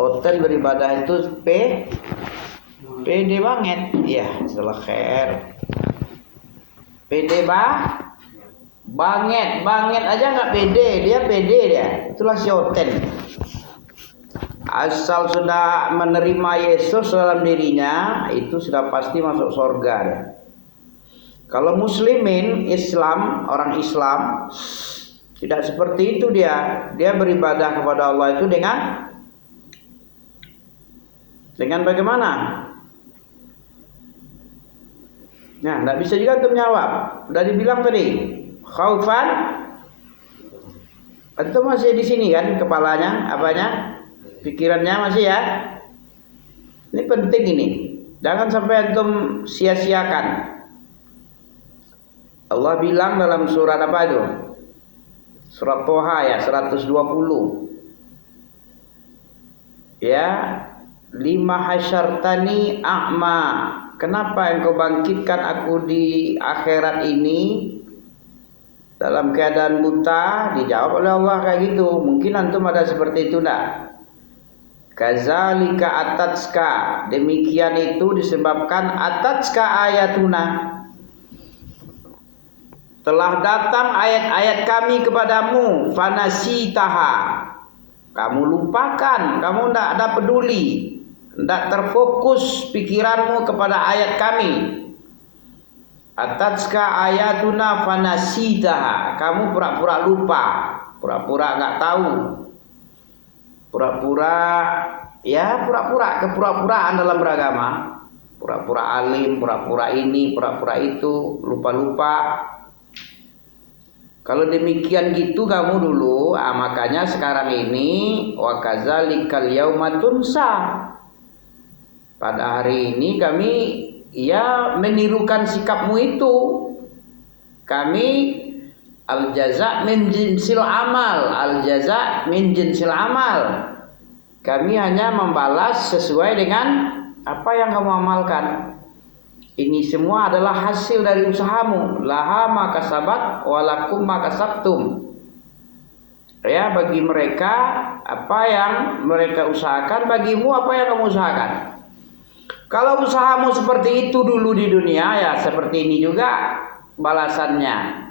Hotel beribadah itu pede banget. Ya, salah khair. Pede banget aja nggak pede, dia pede dia. Itulah si hotel. Asal sudah menerima Yesus dalam dirinya, itu sudah pasti masuk surga. Kalau muslimin, Islam, orang Islam tidak seperti itu dia. Dia beribadah kepada Allah itu dengan bagaimana? Nah, tidak bisa juga untuk menjawab. Sudah dibilang tadi, khaufan. Atau masih di sini kan kepalanya, apanya? Pikirannya masih ya. Ini penting ini. Jangan sampai antum sia-siakan. Allah bilang dalam surat apa itu? Surat Toha ya 120. Ya, lima hasyartani a'ma. Kenapa engkau bangkitkan aku di akhirat ini dalam keadaan buta? Dijawab oleh Allah kayak gitu. Mungkin antum ada seperti itu enggak? Kazalika atatska, demikian itu disebabkan atatska ayatuna, telah datang ayat-ayat kami kepadamu, fanasitaha, kamu lupakan, kamu tidak ada peduli, tidak terfokus pikiranmu kepada ayat kami. Atatska ayatuna fanasitaha, kamu pura-pura lupa, pura-pura nggak tahu, pura-pura kepura-puraan dalam beragama, pura-pura alim, pura-pura ini, pura-pura itu, lupa-lupa. Kalau demikian gitu kamu dulu, makanya sekarang ini wa kadzalikal yauma tunsa. Pada hari ini kami menirukan sikapmu itu. Kami al-jaza min jinsil amal, al-jaza min jinsil amal. Kami hanya membalas sesuai dengan apa yang kamu amalkan. Ini semua adalah hasil dari usahamu. Laha ma kasabat walakum ma kasabtum. Ya, bagi mereka apa yang mereka usahakan, bagimu apa yang kamu usahakan. Kalau usahamu seperti itu dulu di dunia, ya seperti ini juga balasannya.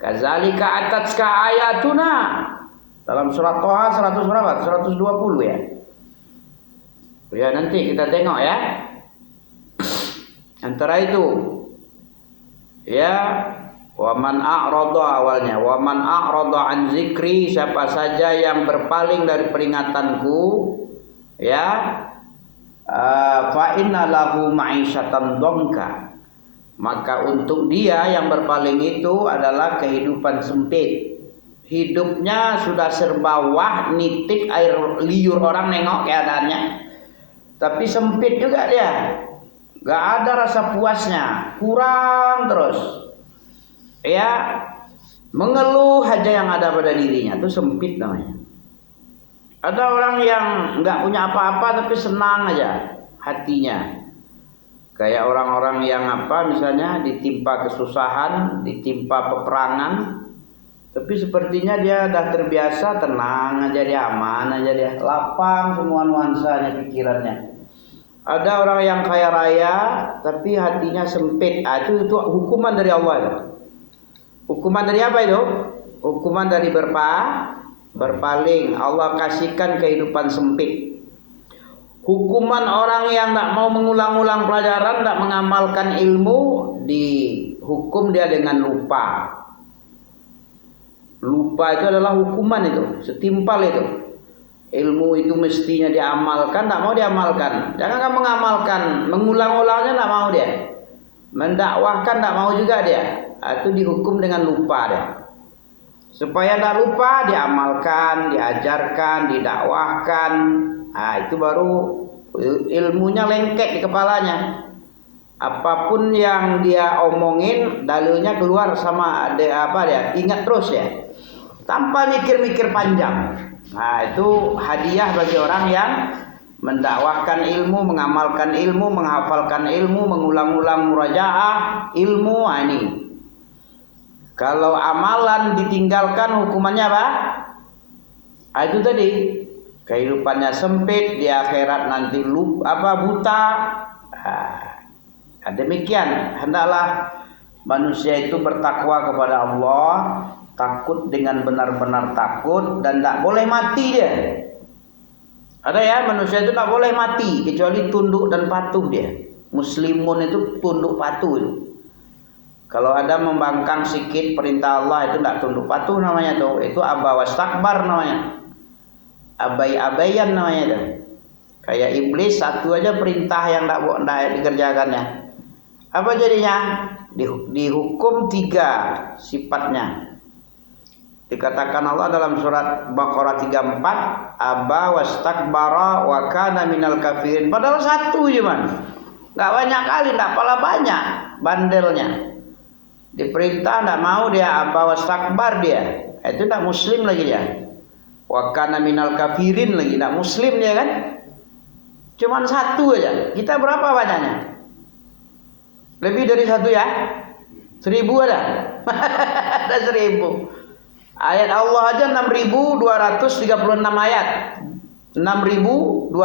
Kazalika atatska ayatuna. Dalam surat Toha 100 berapa? 120 ya. Ya nanti kita tengok ya. Antara itu ya, waman a'rada awalnya, waman a'rada an zikri, siapa saja yang berpaling dari peringatanku, ya, fa inna lahu ma'isyatan dhanka, maka untuk dia yang berpaling itu adalah kehidupan sempit. Hidupnya sudah serba wah, nitik air liur orang nengok keadaannya, tapi sempit juga dia. Gak ada rasa puasnya, kurang terus. Ya, mengeluh aja yang ada pada dirinya, itu sempit namanya. Ada orang yang gak punya apa-apa tapi senang aja hatinya. Kayak orang-orang yang misalnya ditimpa kesusahan, ditimpa peperangan, tapi sepertinya dia dah terbiasa, tenang aja dia, aman aja dia, lapang semua nuansanya, pikirannya. Ada orang yang kaya raya tapi hatinya sempit. Itu hukuman dari Allah itu. Hukuman dari apa itu? Hukuman dari berpaling. Allah kasihkan kehidupan sempit. Hukuman orang yang tak mau mengulang-ulang pelajaran, tak mengamalkan ilmu, dihukum dia dengan lupa. Lupa itu adalah hukuman itu, setimpal itu. Ilmu itu mestinya diamalkan, tak mau diamalkan. Jangan kamu mengamalkan, mengulang-ulangnya tak mau dia. Mendakwahkan tak mau juga dia. Itu dihukum dengan lupa dia. Supaya tak lupa, diamalkan, diajarkan, didakwahkan. Itu baru ilmunya lengket di kepalanya. Apapun yang dia omongin, dalilnya keluar sama dia, ingat terus ya. Tanpa mikir-mikir panjang. Itu hadiah bagi orang yang mendakwahkan ilmu, mengamalkan ilmu, menghafalkan ilmu, mengulang-ulang murajaah ilmu. Ini. Kalau amalan ditinggalkan, hukumannya apa? Itu tadi. kehidupannya sempit, di akhirat nanti buta. Demikian hendaklah manusia itu bertakwa kepada Allah, takut dengan benar-benar takut, dan tak boleh mati dia. Ada ya, manusia itu tak boleh mati kecuali tunduk dan patuh dia. Muslimun itu tunduk patuh itu. Kalau ada membangkang sikit perintah Allah itu tidak tunduk patuh namanya tuh. Itu aba wastakbar namanya. Abai-abaian namanya itu. Kayak iblis satu aja perintah yang tidak dikerjakannya. Apa jadinya? Dihukum 3 sifatnya. Dikatakan Allah dalam surat Baqarah 34, aba wastakbara wa kana minal kafirin. Padahal satu cuman. Enggak banyak kali, enggak pala banyak bandelnya. Diperintah enggak mau dia, aba wastakbar dia. Itu enggak muslim lagi dia. Wa kana minal kafirin lagi, enggak muslim dia kan? Cuman satu aja. Kita berapa banyaknya? Lebih dari 1 ya? 1000 ada? Ada 1000. Ayat Allah aja 6.236 ayat. 6.236.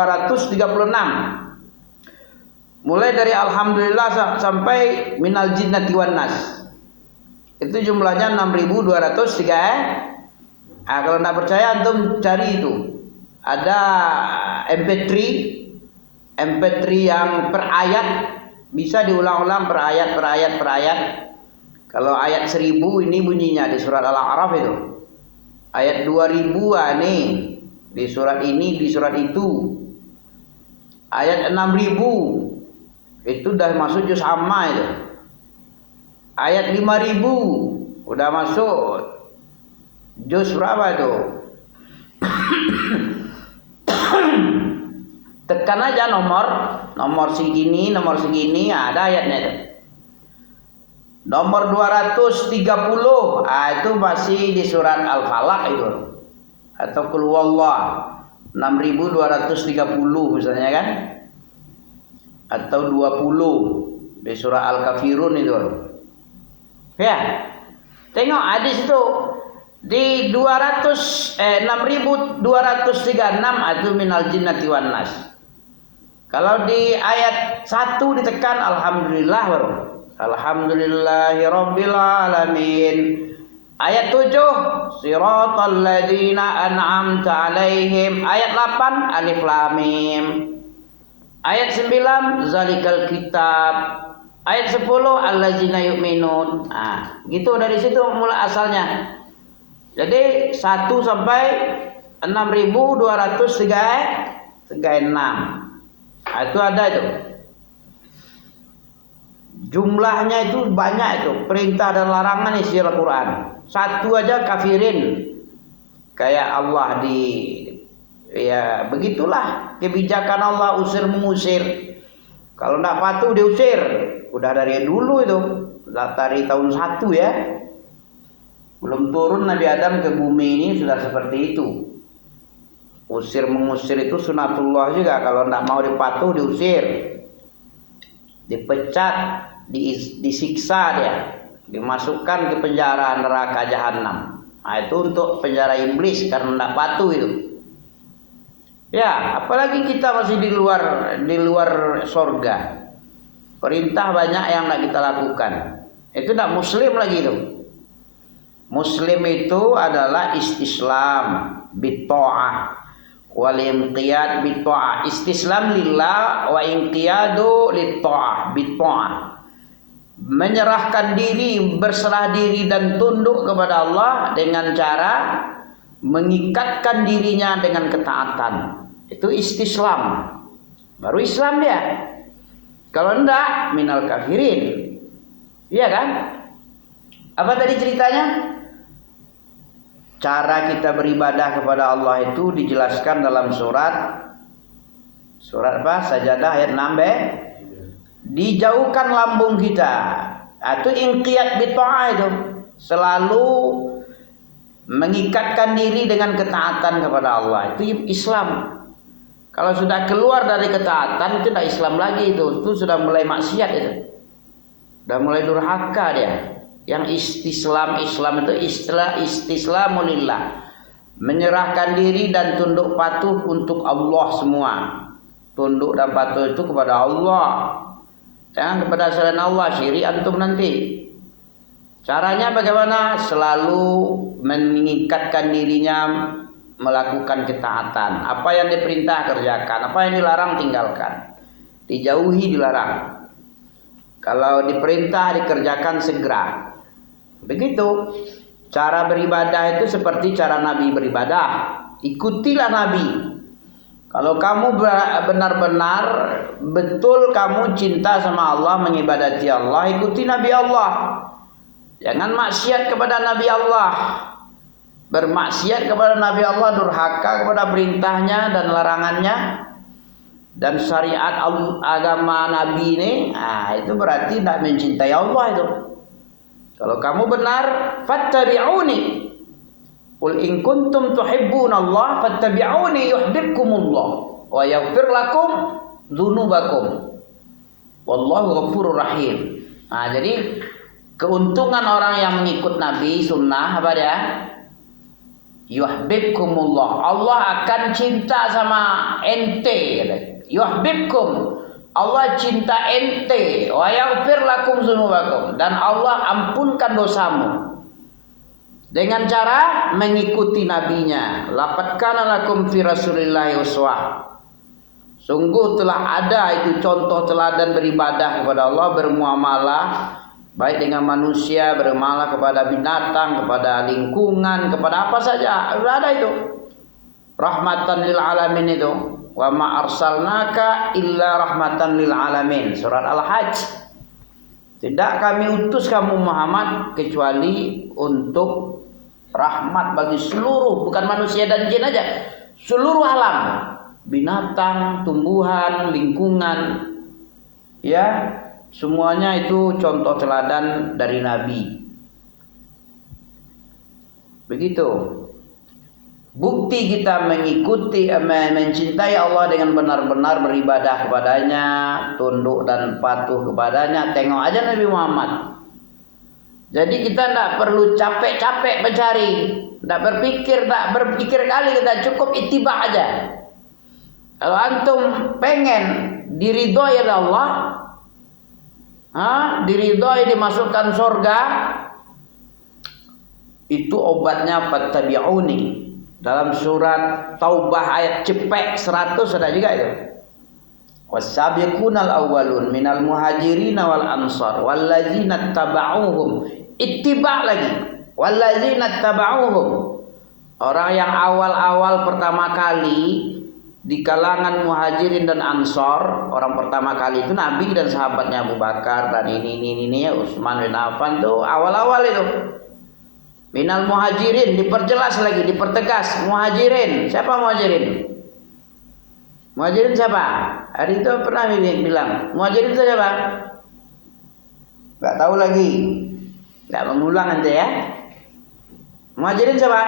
Mulai dari alhamdulillah sampai minal jinnati wan nas. Itu jumlahnya 6.203. Kalau tidak percaya antum cari itu. Ada MP3 yang per ayat, bisa diulang-ulang per ayat. Kalau ayat 1000 ini bunyinya di surat Al-A'raf itu. Ayat 2000 nih di surat ini, di surat itu. Ayat 6000 itu udah masuk juz amma itu. Ayat 5000 udah masuk juz berapa itu? Tekan aja nomor segini, ada ayatnya itu. Nomor 230, itu masih di surat Al-Falaq itu. Atau Qul Huwallah 6230 misalnya kan. Atau 20 di surah Al-Kafirun itu. Ya. Tengok hadis itu di 6236 itu minal jinnati wan nas. Kalau di ayat 1 ditekan alhamdulillah baru. Alhamdulillahirabbil alamin. Ayat 7 siratal ladzina an'amta 'alaihim. Ayat 8 alif lam mim. Ayat 9 zalikal kitab. Ayat 10 alladzina yu'minun. Gitu dari situ mulai asalnya. Jadi 1 sampai 6236. Itu ada itu. Jumlahnya itu banyak itu, perintah dan larangan isi Al-Quran. 1 aja kafirin. Kayak Allah ya begitulah kebijakan Allah, usir mengusir. Kalau tidak patuh diusir. Udah dari dulu itu, dari tahun 1 ya. Belum turun Nabi Adam ke bumi ini sudah seperti itu. Usir mengusir itu sunatullah juga. Kalau tidak mau dipatuh diusir, dipecat, disiksa dia, dimasukkan ke penjara neraka jahanam. Itu untuk penjara iblis karena tidak patuh itu. Ya, apalagi kita masih di luar sorga. Perintah banyak yang tidak kita lakukan. Itu tidak muslim lagi itu. Muslim itu adalah istislam bitta'ah wal inqiyad bitta'ah. Istislam lillah wa inqiyadu litta'ah bitta'ah. Menyerahkan diri, berserah diri dan tunduk kepada Allah dengan cara mengikatkan dirinya dengan ketaatan. Itu istislam. Baru Islam dia. Kalau enggak minal kafirin. Iya kan? Apa tadi ceritanya? Cara kita beribadah kepada Allah itu dijelaskan dalam surat apa? Sajadah ayat 6b. Dijauhkan lambung kita. Itu inqiyad bitta'ah itu. Selalu mengikatkan diri dengan ketaatan kepada Allah. Itu Islam. Kalau sudah keluar dari ketaatan itu tidak Islam lagi itu. Itu sudah mulai maksiat itu. Sudah mulai durhaka dia. Yang Islam itu istilah istislamulillah. menyerahkan diri dan tunduk patuh untuk Allah semua. Tunduk dan patuh itu kepada Allah, jangan kepada selain Allah, syirik antum nanti. Caranya bagaimana? Selalu mengikatkan dirinya melakukan ketaatan. Apa yang diperintah kerjakan, apa yang dilarang tinggalkan. Dijauhi, dilarang. Kalau diperintah dikerjakan segera. Begitu. Cara beribadah itu seperti cara Nabi beribadah. Ikutilah Nabi. Kalau kamu benar-benar betul kamu cinta sama Allah, mengibadati Allah, ikuti Nabi Allah. Jangan maksiat kepada Nabi Allah. Bermaksiat kepada Nabi Allah, durhaka kepada perintahnya dan larangannya dan syariat agama Nabi ini, itu berarti tidak mencintai Allah itu. Kalau kamu benar, fattabi'uni. Qul in kuntum tuhibbunallah fattabi'uni yuhibbukumullah wa yaghfir lakum dzunubakum. Wallahu ghafurur rahim. Jadi keuntungan orang yang mengikut Nabi sunnah apa dia? Yuhibbukumullah. Allah akan cinta sama ente. Yuhibbukum. Allah cinta ente. Wa yaghfir lakum dzunubakum. Dan Allah ampunkan dosamu. Dengan cara mengikuti nabinya. Laqad kana lakum fi Rasulillahi uswah. Sungguh telah ada itu contoh teladan beribadah kepada Allah, bermuamalah baik dengan manusia, bermuamalah kepada binatang, kepada lingkungan, kepada apa saja. Sudah ada itu. Rahmatan lil alamin itu. Wa ma arsalnaka illa rahmatan lil alamin. Surat Al-Hajj. Tidak kami utus kamu Muhammad kecuali untuk rahmat bagi seluruh, bukan manusia dan jin aja, seluruh alam, binatang, tumbuhan, lingkungan, ya, semuanya itu contoh teladan dari Nabi. Begitu. Bukti kita mengikuti, mencintai Allah dengan benar-benar beribadah kepadanya, tunduk dan patuh kepadanya. Tengok aja Nabi Muhammad. Jadi kita tidak perlu capek-capek mencari, tidak berpikir kali, kita cukup ittiba aja. Kalau antum pengen diridhoi oleh Allah, diridhoi dimasukkan surga, itu obatnya fattabi'uni. Dalam surat Taubah ayat cepek 100 ada juga itu. Was-sabiqunal awwalun minal muhajirin wal ansar wallazina tabauhum, ittiba lagi, wallazina tabauhum, orang yang awal-awal pertama kali di kalangan muhajirin dan ansar. Orang pertama kali itu Nabi dan sahabatnya Abu Bakar dan ini Utsman bin Affan tuh awal-awal itu. Minal muhajirin, diperjelas lagi, dipertegas muhajirin. Siapa muhajirin? Muhajirin siapa? Hari itu pernah bilang muhajirin itu siapa? Gak tahu lagi. Gak mengulang nanti ya. Muhajirin siapa?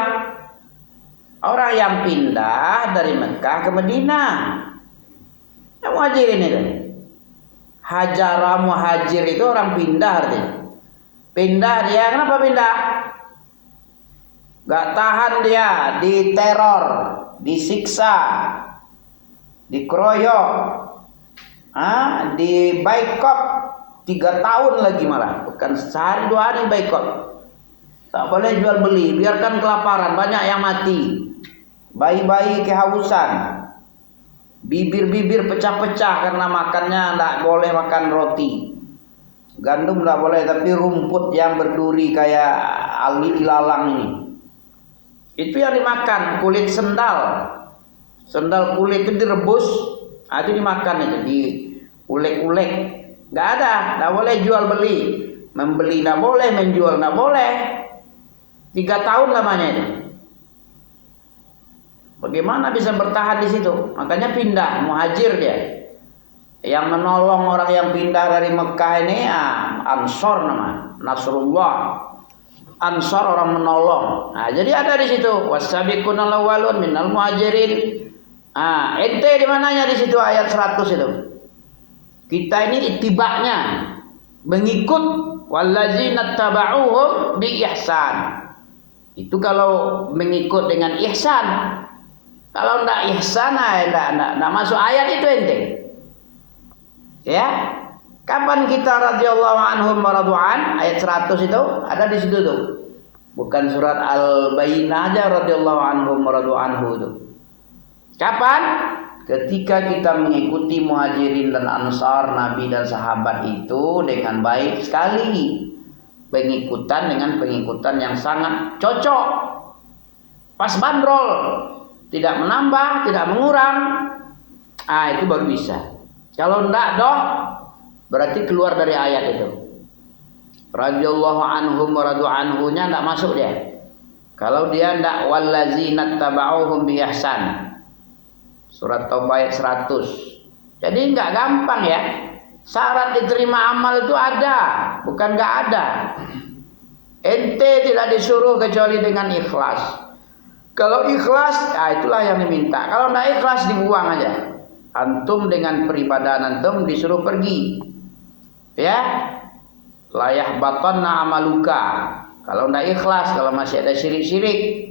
Orang yang pindah dari Mekah ke Madinah. Yang muhajirin itu. Hajara muhajir itu orang pindah artinya. Pindah dia, kenapa pindah? Gak tahan dia, diteror, disiksa, dikeroyok, di boykot 3 tahun lagi malah, bukan sehari 2 hari boykot. Tak boleh jual beli, biarkan kelaparan, banyak yang mati, bayi-bayi kehausan, bibir-bibir pecah-pecah karena makannya tidak boleh makan roti, gandum tidak boleh, tapi rumput yang berduri kayak ilalang ini. Itu yang dimakan, kulit sendal kulit itu direbus, itu dimakan itu, diulek-ulek. Nggak ada, nggak boleh jual beli, membeli nggak boleh, menjual nggak boleh. 3 tahun lamanya itu. Bagaimana bisa bertahan di situ? Makanya pindah, muhajir dia. Yang menolong orang yang pindah dari Mekah ini Ansor nama, Nasrullah. Ansar orang menolong. Jadi ada di situ wasabiqunal awwalun minal muhajirin. Ente di mananya di situ ayat 100 itu. Kita ini ittiba'nya mengikut wallazina tabauhum bi ihsan. Itu kalau mengikut dengan ihsan. Kalau ndak ihsan, ndak masuk ayat itu ente. Ya. Kapan kita radhiyallahu anhum maradu'an ayat 100 itu ada di situ tuh. Bukan surat Al-Bayyinah aja radhiyallahu anhum maradu'anhu itu. Kapan? Ketika kita mengikuti muhajirin dan ansar, nabi dan sahabat itu dengan baik sekali. Pengikutan dengan pengikutan yang sangat cocok. Pas bandrol. Tidak menambah, tidak mengurang. Itu baru bisa. Kalau enggak doh, berarti keluar dari ayat itu. Radhiyallahu anhum wa radu anhu-nya enggak masuk dia. Kalau dia enggak wallazina tabauhum bi ihsan. Surat Taubah ayat 100. Jadi enggak gampang ya. Syarat diterima amal itu ada, bukan enggak ada. Ente tidak disuruh kecuali dengan ikhlas. Kalau ikhlas, itulah yang diminta. Kalau enggak ikhlas dibuang aja. Antum dengan peribadahan antum disuruh pergi. Ya. Layah batanna amaluka. Kalau enggak ikhlas, kalau masih ada syirik-syirik.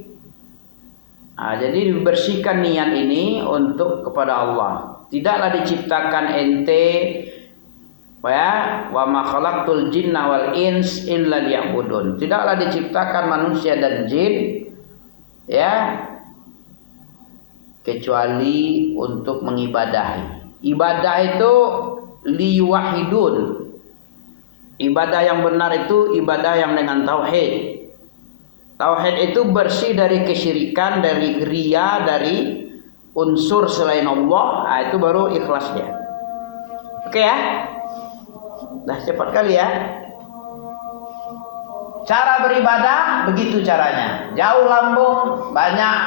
Jadi dibersihkan niat ini untuk kepada Allah. Tidaklah diciptakan ente wa ma khalaqtul jinna wal ins illa liya'budun. Tidaklah diciptakan manusia dan jin ya kecuali untuk mengibadahi. Ibadah itu liwahidun. Ibadah yang benar itu ibadah yang dengan tauhid. Tauhid itu bersih dari kesyirikan, dari riya, dari unsur selain Allah. Itu baru ikhlas dia. Oke ya? Nah cepat kali ya. Cara beribadah begitu caranya. Jauh lambung, banyak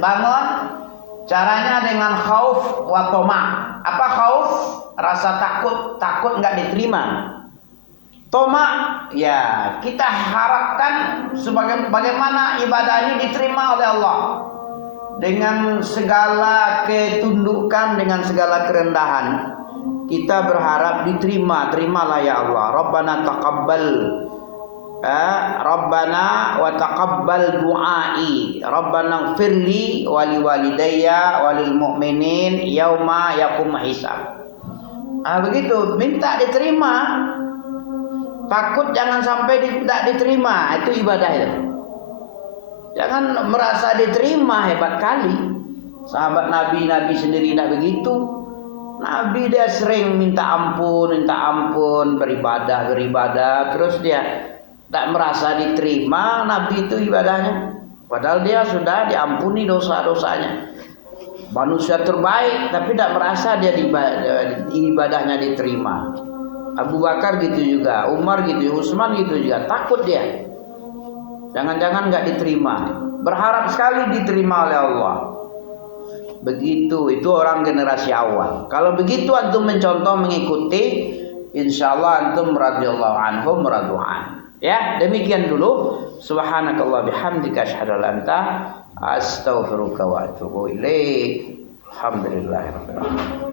bangun. Caranya dengan khauf wa toma. Apa khauf? Rasa takut, takut nggak diterima. Toma, ya kita harapkan bagaimana ibadah ini diterima oleh Allah dengan segala ketundukan, dengan segala kerendahan. Kita berharap diterima, terimalah ya Allah. Rabbana taqabbal, Rabbana wa taqabbal du'ai, Rabbana ighfirli wa liwalidayya wa lil mu'minin yauma yaqum hisab. Begitu, minta diterima. Takut jangan sampai tidak diterima. Itu ibadah itu. Jangan merasa diterima, hebat kali. Sahabat Nabi sendiri tidak begitu. Nabi dia sering minta ampun, beribadah. Terus dia tak merasa diterima. Nabi itu ibadahnya. Padahal dia sudah diampuni dosa-dosanya. Manusia terbaik, tapi tidak merasa dia ibadahnya diterima. Abu Bakar gitu juga, Umar gitu, Utsman gitu juga, takut dia. Jangan-jangan nggak diterima. Berharap sekali diterima oleh Allah. Begitu, itu orang generasi awal. Kalau begitu antum mencontoh mengikuti, insya Allah antum radhiyallahu anhum radu'an. Ya, demikian dulu. Subhanakallah bihamdika asyhadu an la ilaha illa anta astaghfiruka wa atubu ilaik. Alhamdulillahirabbil alamin.